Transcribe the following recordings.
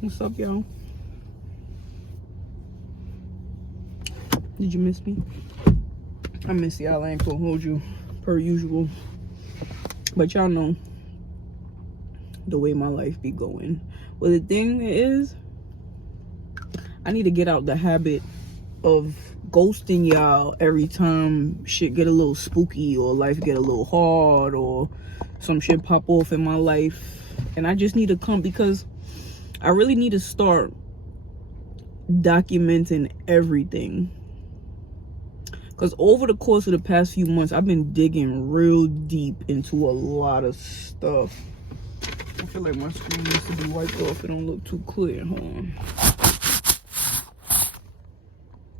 What's up, y'all? Did you miss me? I miss y'all. I ain't gonna hold you per usual. But y'all know the way my life be going. Well, the thing is, I need to get out the habit of ghosting y'all every time shit get a little spooky or life get a little hard or some shit pop off in my life. And I just need to come because I really need to start documenting everything. Because over the course of the past few months, I've been digging real deep into a lot of stuff. I feel like my screen needs to be wiped off. It don't look too clear. Hold on.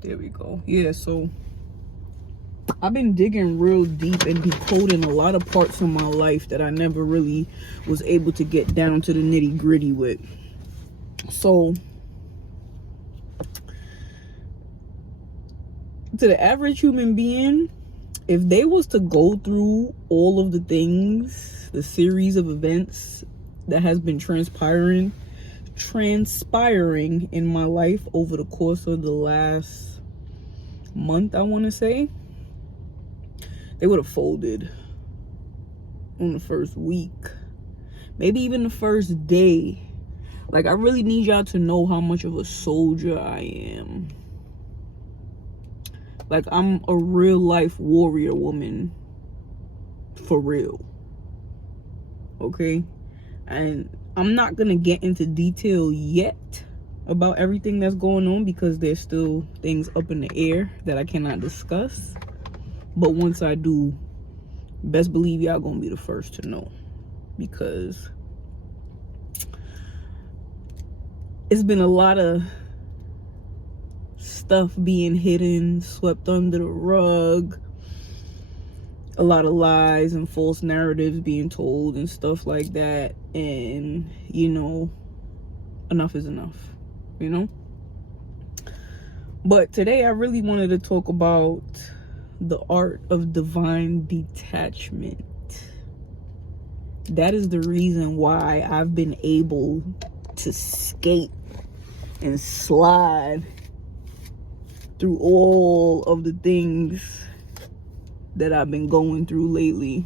There we go. Yeah, so I've been digging real deep and decoding a lot of parts of my life that I never really was able to get down to the nitty gritty with. So to the average human being, if they was to go through all of the things, the series of events that has been transpiring in my life over the course of the last month, I want to say, they would have folded on the first week, maybe even the first day. Like, I really need y'all to know how much of a soldier I am. Like, I'm a real life warrior woman, for real. Okay? And I'm not gonna get into detail yet about everything that's going on because there's still things up in the air that I cannot discuss. But once I do, best believe y'all gonna be the first to know, because it's been a lot of stuff being hidden, swept under the rug, a lot of lies and false narratives being told and stuff like that. And you know, enough is enough, you know. But today I really wanted to talk about the art of divine detachment. That is the reason why I've been able to skate and slide through all of the things that I've been going through lately.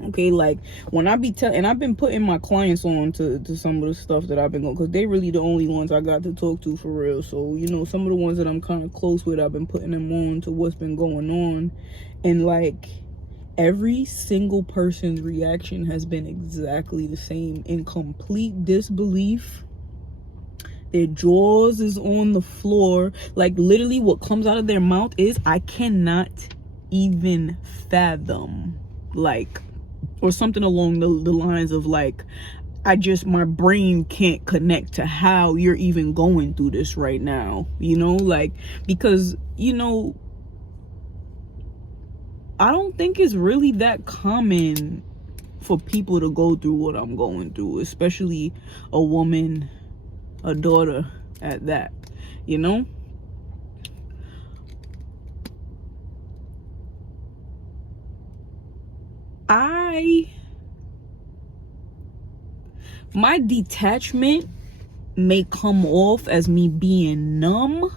Okay, like when I be and I've been putting my clients on to some of the stuff that I've been going, because they really the only ones I got to talk to for real. So, you know, some of the ones that I'm kind of close with, I've been putting them on to what's been going on. And like, every single person's reaction has been exactly the same, in complete disbelief. Their jaws is on the floor. Like, literally what comes out of their mouth is, I cannot even fathom. Like, or something along the lines of like, my brain can't connect to how you're even going through this right now. You know, like, because, you know, I don't think it's really that common for people to go through what I'm going through, especially a woman, a daughter at that, you know. My detachment may come off as me being numb,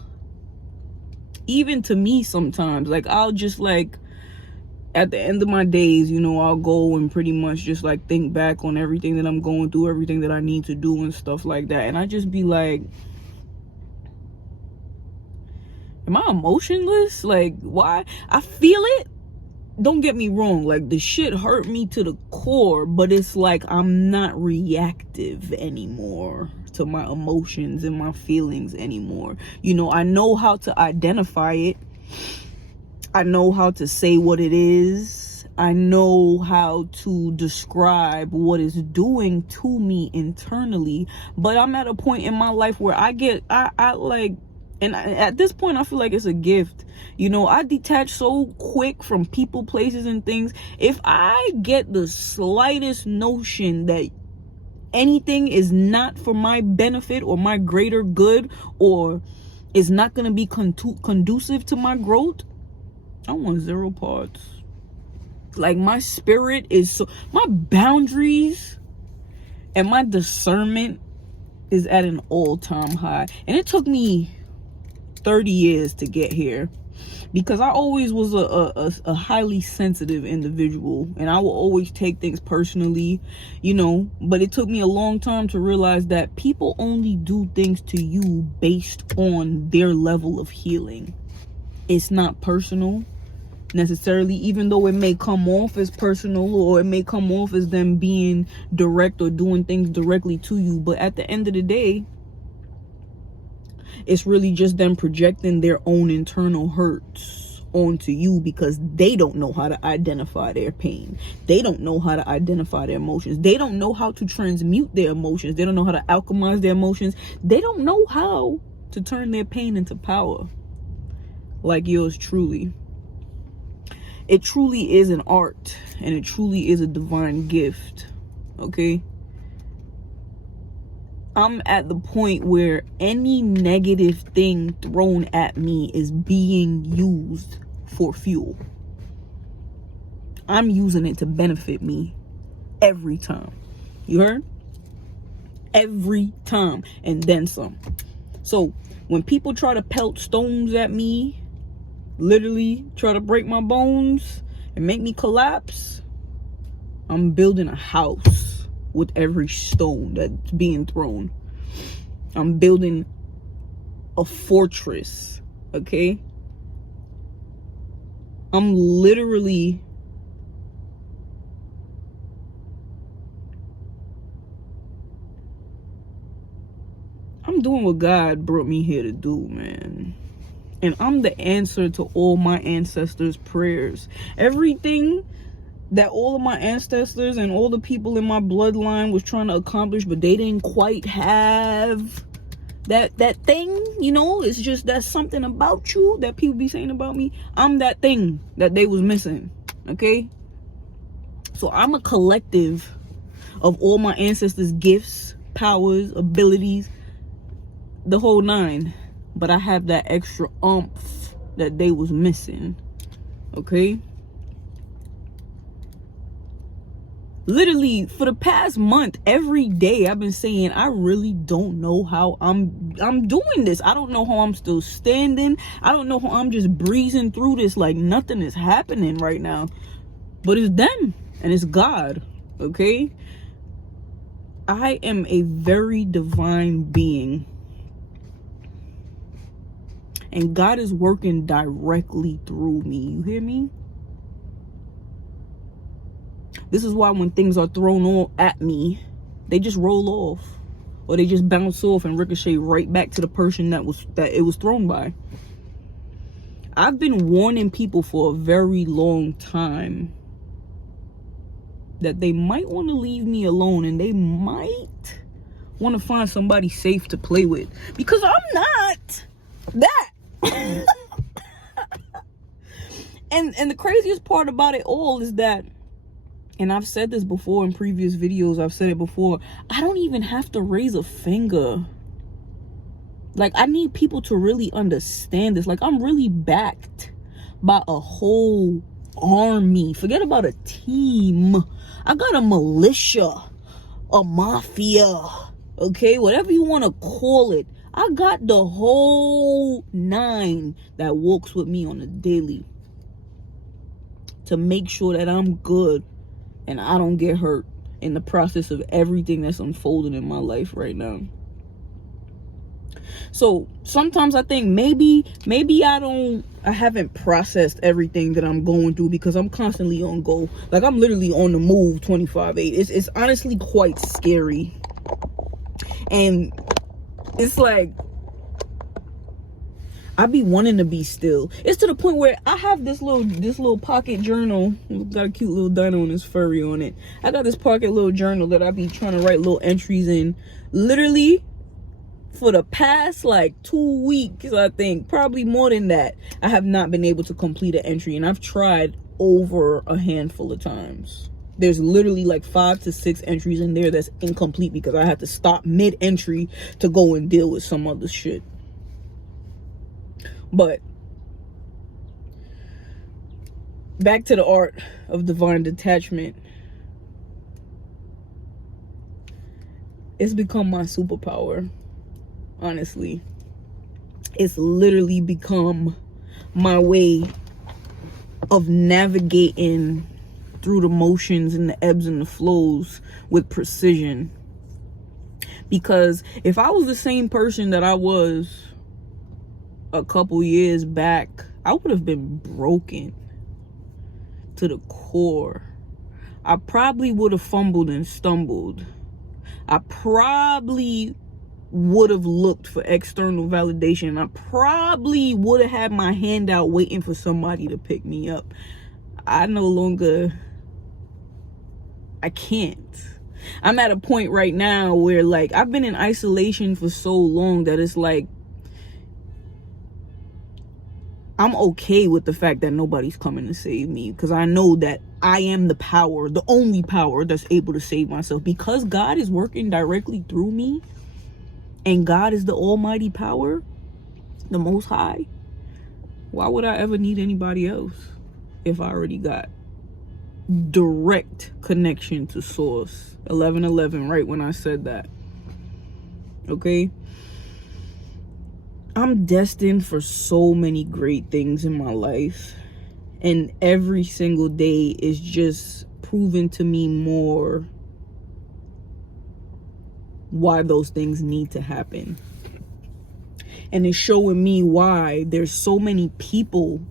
even to me sometimes. Like, I'll just, like, at the end of my days, you know, I'll go and pretty much just like think back on everything that I'm going through, everything that I need to do and stuff like that, and I just be like, am I emotionless? Like, why? I feel it, don't get me wrong, like, the shit hurt me to the core, but it's like I'm not reactive anymore to my emotions and my feelings anymore. You know, I know how to identify it, I know how to say what it is, I know how to describe what it's doing to me internally, but I'm at a point in my life where I like, and at this point I feel like it's a gift. You know, I detach so quick from people, places, and things. If I get the slightest notion that anything is not for my benefit or my greater good, or is not going to be conducive to my growth, I want zero parts. Like, my spirit is so, my boundaries and my discernment is at an all-time high. And it took me 30 years to get here, because I always was a highly sensitive individual, and I will always take things personally, you know. But it took me a long time to realize that people only do things to you based on their level of healing. It's not personal necessarily, even though it may come off as personal, or it may come off as them being direct or doing things directly to you. But at the end of the day, it's really just them projecting their own internal hurts onto you, because they don't know how to identify their pain. They don't know how to identify their emotions. They don't know how to transmute their emotions. They don't know how to alchemize their emotions. They don't know how to turn their pain into power, like yours truly. It truly is an art, and it truly is a divine gift, okay? I'm at the point where any negative thing thrown at me is being used for fuel. I'm using it to benefit me every time. You heard? Every time, and then some. So when people try to pelt stones at me, literally try to break my bones and make me collapse, I'm building a house with every stone that's being thrown. I'm building a fortress, okay? I'm literally doing what God brought me here to do, man. And I'm the answer to all my ancestors' prayers. Everything that all of my ancestors and all the people in my bloodline was trying to accomplish, but they didn't quite have that thing, you know. It's just, that's something about you that people be saying about me. I'm that thing that they was missing, okay? So I'm a collective of all my ancestors' gifts, powers, abilities, the whole nine. But I have that extra oomph that they was missing, okay? Literally for the past month, every day I've been saying, I really don't know how I'm doing this. I don't know how I'm still standing. I don't know how I'm just breezing through this like nothing is happening right now. But it's them and it's God, okay? I am a very divine being, and God is working directly through me. You hear me? This is why when things are thrown at me, they just roll off, or they just bounce off and ricochet right back to the person that it was thrown by. I've been warning people for a very long time that they might want to leave me alone, and they might want to find somebody safe to play with, because I'm not that. and the craziest part about it all is that, and I've said this before in previous videos, I've said it before, I don't even have to raise a finger. Like, I need people to really understand this. Like, I'm really backed by a whole army. Forget about a team. I got a militia, a mafia, okay? Whatever you want to call it. I got the whole nine that walks with me on a daily to make sure that I'm good and I don't get hurt in the process of everything that's unfolding in my life right now. So sometimes I think maybe I haven't processed everything that I'm going through, because I'm constantly on go. Like, I'm literally on the move 25/8. It's honestly quite scary. And it's like, I be wanting to be still. It's to the point where I have this little pocket journal. Got a cute little dino and his furry on it. I got this pocket little journal that I be trying to write little entries in. Literally, for the past like 2 weeks, I think, probably more than that, I have not been able to complete an entry, and I've tried over a handful of times. There's literally like 5 to 6 entries in there that's incomplete because I had to stop mid-entry to go and deal with some other shit. But back to the art of divine detachment. It's become my superpower, honestly. It's literally become my way of navigating through the motions and the ebbs and the flows with precision. Because if I was the same person that I was a couple years back, I would have been broken to the core. I probably would have fumbled and stumbled. I probably would have looked for external validation. I probably would have had my hand out waiting for somebody to pick me up. I can't. I'm at a point right now where, like, I've been in isolation for so long that it's like I'm okay with the fact that nobody's coming to save me, because I know that I am the power, the only power that's able to save myself, because God is working directly through me, and God is the almighty power, the most high. Why would I ever need anybody else if I already got direct connection to source? 11:11, right when I said that. Okay, I'm destined for so many great things in my life, and every single day is just proving to me more why those things need to happen. And it's showing me why there's so many people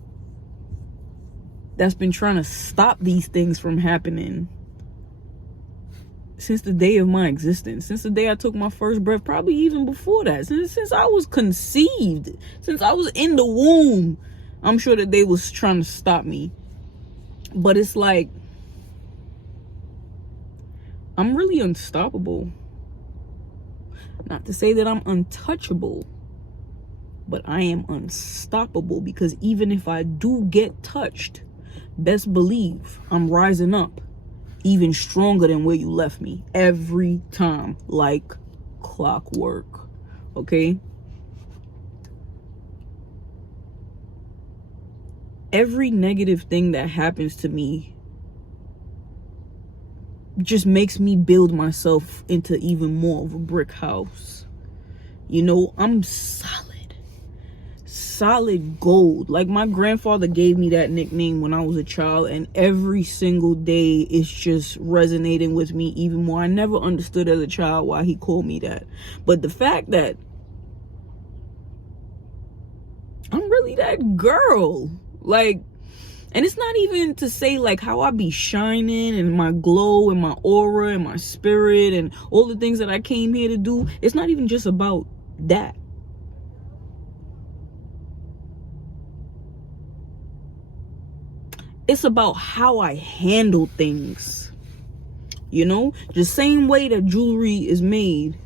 that's been trying to stop these things from happening since the day of my existence, since the day I took my first breath, probably even before that, since I was conceived, since I was in the womb. I'm sure that they was trying to stop me. But it's like, I'm really unstoppable. Not to say that I'm untouchable, but I am unstoppable, because even if I do get touched, best believe I'm rising up even stronger than where you left me every time, like clockwork. Okay, every negative thing that happens to me just makes me build myself into even more of a brick house. You know, I'm solid gold. Like, my grandfather gave me that nickname when I was a child, and every single day it's just resonating with me even more. I never understood as a child why he called me that, but the fact that I'm really that girl, like, and it's not even to say like how I be shining and my glow and my aura and my spirit and all the things that I came here to do. It's not even just about that. It's about how I handle things. You know, the same way that jewelry is made,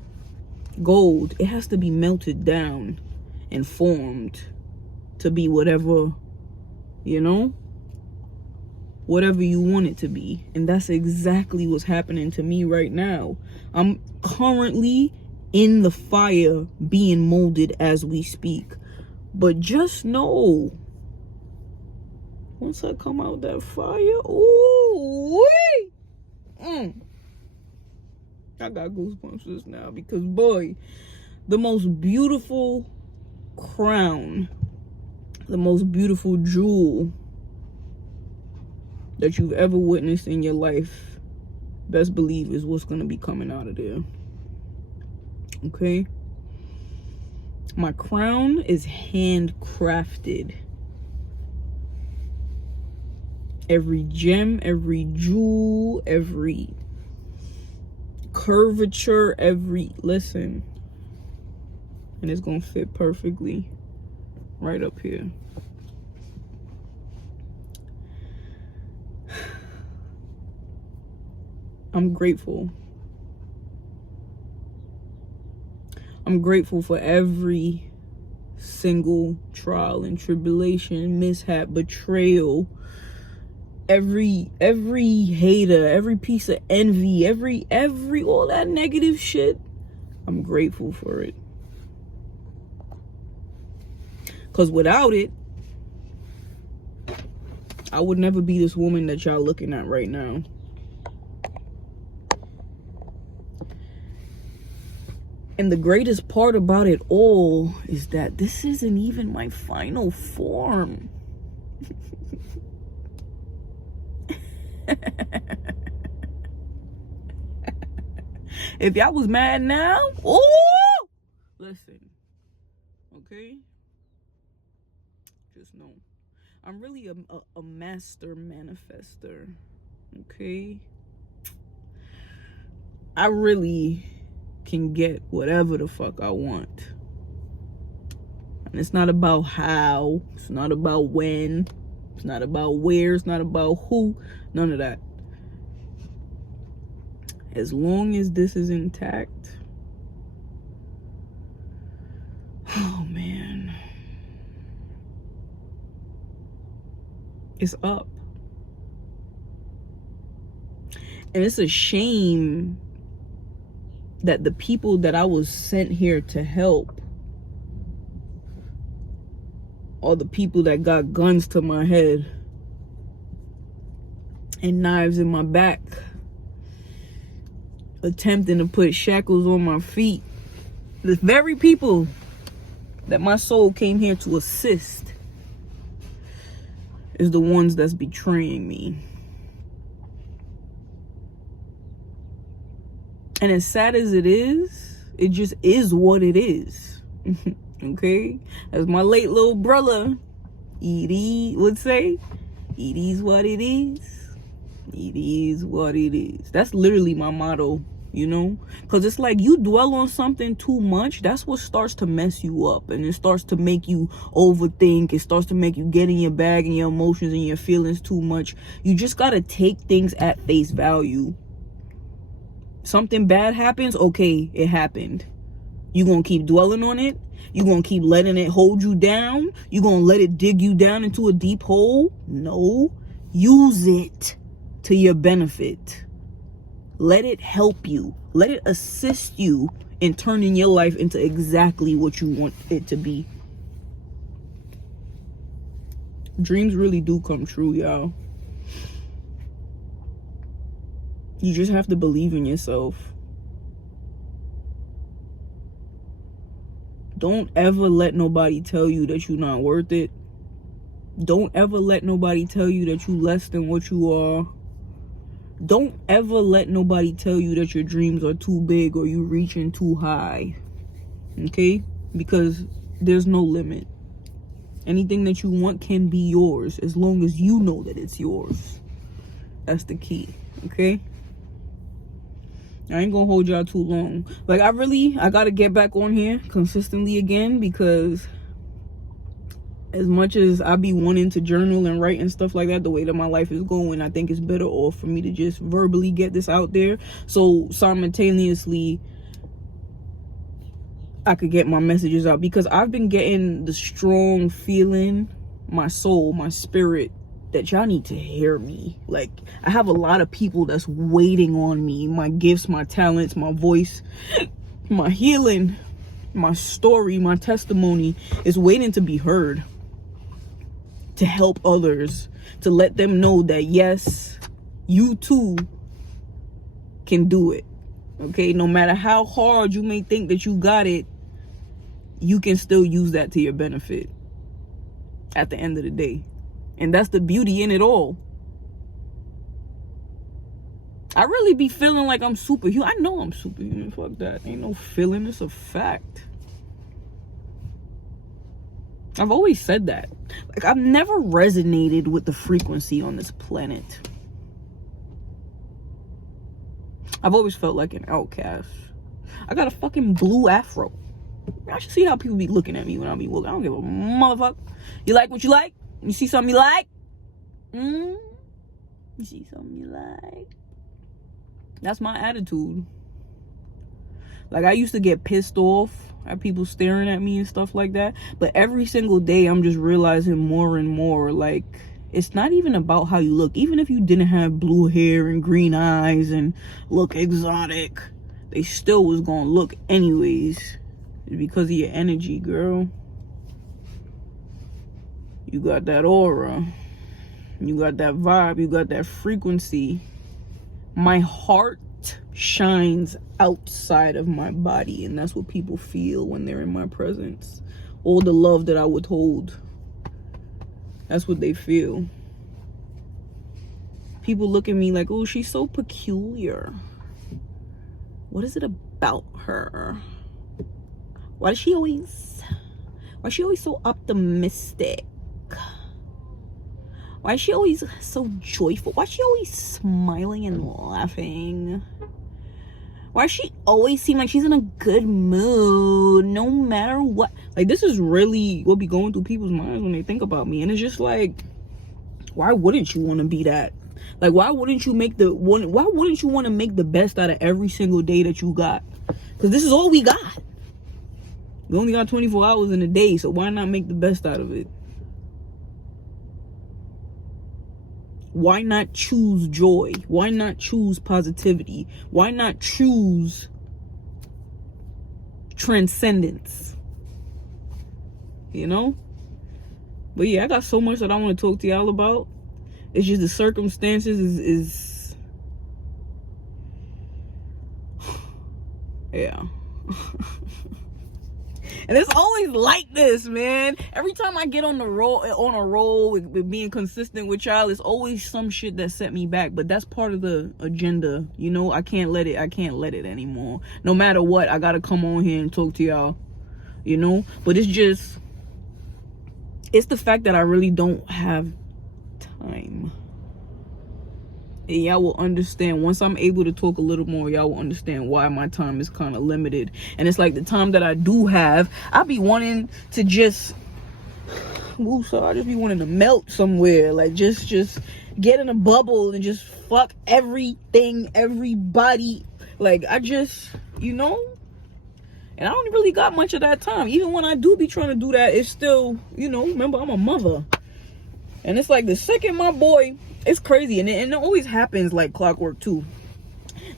gold, it has to be melted down and formed to be whatever, you know, whatever you want it to be. And that's exactly what's happening to me right now. I'm currently in the fire being molded as we speak. But just know, once I come out that fire, ooh, I got goosebumps just now, because boy, the most beautiful crown, the most beautiful jewel that you've ever witnessed in your life, best believe is what's going to be coming out of there. Okay, my crown is handcrafted. Every gem, every jewel, every curvature, listen, and it's gonna fit perfectly right up here. I'm grateful. I'm grateful for every single trial and tribulation, mishap, betrayal, every hater, every piece of envy, every all that negative shit. I'm grateful for it, because without it, I would never be this woman that y'all looking at right now. And the greatest part about it all is that this isn't even my final form. If y'all was mad now, oh, listen, okay? Just know, I'm really a master manifester, okay? I really can get whatever the fuck I want. And it's not about how, it's not about when, it's not about where, it's not about who, none of that. As long as this is intact, oh man, it's up. And it's a shame that the people that I was sent here to help are the people that got guns to my head and knives in my back, attempting to put shackles on my feet. The very people that my soul came here to assist is the ones that's betraying me. And as sad as it just is what it is. Okay? As my late little brother, Edie, would say, it is what it is. It is what it is. That's literally my motto, you know? Because it's like you dwell on something too much, that's what starts to mess you up. And it starts to make you overthink. It starts to make you get in your bag and your emotions and your feelings too much. You just got to take things at face value. Something bad happens, okay, it happened. You gonna keep dwelling on it? You gonna keep letting it hold you down? You gonna let it dig you down into a deep hole? No. Use it to your benefit. Let it help you. Let it assist you in turning your life into exactly what you want it to be. Dreams really do come true, y'all. You just have to believe in yourself. Don't ever let nobody tell you that you're not worth it. Don't ever let nobody tell you that you less than what you are. Don't ever let nobody tell you that your dreams are too big or you reaching too high. Okay? Because there's no limit. Anything that you want can be yours as long as you know that it's yours. That's the key. Okay? I ain't gonna hold y'all too long. Like, I gotta get back on here consistently again, because as much as I be wanting to journal and write and stuff like that, the way that my life is going, I think it's better off for me to just verbally get this out there, so simultaneously I could get my messages out. Because I've been getting the strong feeling, my soul, my spirit, that y'all need to hear me. Like, I have a lot of people that's waiting on me, my gifts, my talents, my voice, my healing, my story, my testimony is waiting to be heard, to help others, to let them know that yes, you too can do it. Okay, no matter how hard you may think that you got it, you can still use that to your benefit at the end of the day. And that's the beauty in it all. I really be feeling like I'm superhuman. I know I'm superhuman. Fuck that. Ain't no feeling. It's a fact. I've always said that. Like, I've never resonated with the frequency on this planet. I've always felt like an outcast. I got a fucking blue afro. I should see how people be looking at me when I be walking. I don't give a motherfucker. You like what you like? You see something you like? You see something you like? That's my attitude. Like, I used to get pissed off at people staring at me and stuff like that. But every single day, I'm just realizing more and more, like, it's not even about how you look. Even if you didn't have blue hair and green eyes and look exotic, they still was gonna look anyways. It's because of your energy, girl. You got that aura. You got that vibe. You got that frequency. My heart shines outside of my body, and that's what people feel when they're in my presence. All the love that I withhold, that's what they feel. People look at me like, oh, she's so peculiar. What is it about her? Why is she always so optimistic? Why is she always so joyful? Why is she always smiling and laughing? Why does she always seem like she's in a good mood no matter what? Like, this is really what be going through people's minds when they think about me. And it's just like, why wouldn't you want to be that? Like, why wouldn't you want to make the best out of every single day that you got? Because this is all we got. We only got 24 hours in a day, so why not make the best out of it? Why not choose joy? Why not choose positivity? Why not choose transcendence? You know? But yeah, I got so much that I want to talk to y'all about. It's just the circumstances is yeah. And it's always like this, man. Every time I get on a roll with being consistent with y'all, it's always some shit that set me back. But that's part of the agenda, you know. I can't let it anymore. No matter what, I gotta come on here and talk to y'all, you know. But it's the fact that I really don't have time. And y'all will understand once I'm able to talk a little more. Y'all will understand why my time is kind of limited. And it's like the time that I do have, I be wanting to just I just be wanting to melt somewhere, like just get in a bubble and just fuck everything, everybody. Like, I just, you know. And I don't really got much of that time. Even when I do be trying to do that, it's still, you know, remember, I'm a mother. And it's like the second my boy, it's crazy. And it always happens like clockwork too.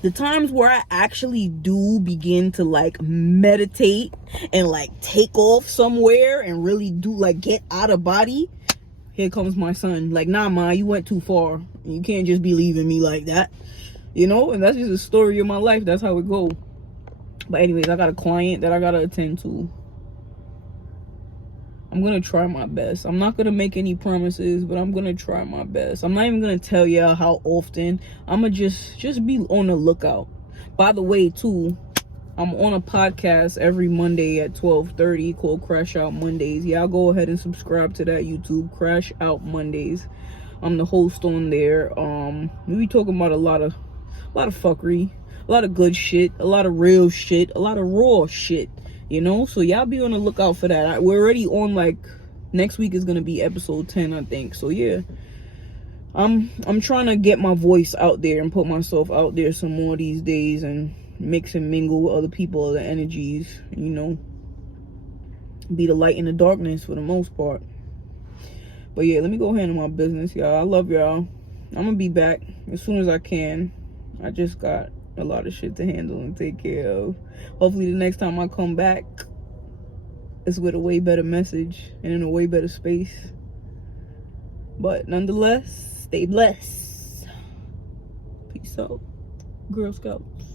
The times where I actually do begin to like meditate and like take off somewhere and really do like get out of body, here comes my son. Like, nah, ma, you went too far. You can't just be leaving me like that. You know, and that's just the story of my life. That's how it go. But anyways, I got a client that I gotta attend to. I'm gonna try my best. I'm not gonna make any promises, but I'm gonna try my best. I'm not even gonna tell y'all how often. I'm gonna just be on the lookout. By the way, too, I'm on a podcast every Monday at 12:30 called Crash Out Mondays. Y'all go ahead and subscribe to that YouTube, Crash Out Mondays. I'm the host on there. We be talking about a lot of fuckery, a lot of good shit, a lot of real shit, a lot of raw shit. You know, so y'all be on the lookout for that. We're already on, like, next week is gonna be episode 10, I think. So yeah, I'm trying to get my voice out there and put myself out there some more these days and mix and mingle with other people, other energies. You know, be the light in the darkness for the most part. But yeah, let me go handle my business, y'all. I love y'all. I'm gonna be back as soon as I can. I just got a lot of shit to handle and take care of. Hopefully the next time I come back, it's with a way better message and in a way better space. But nonetheless, stay blessed. Peace out, Girl Scouts.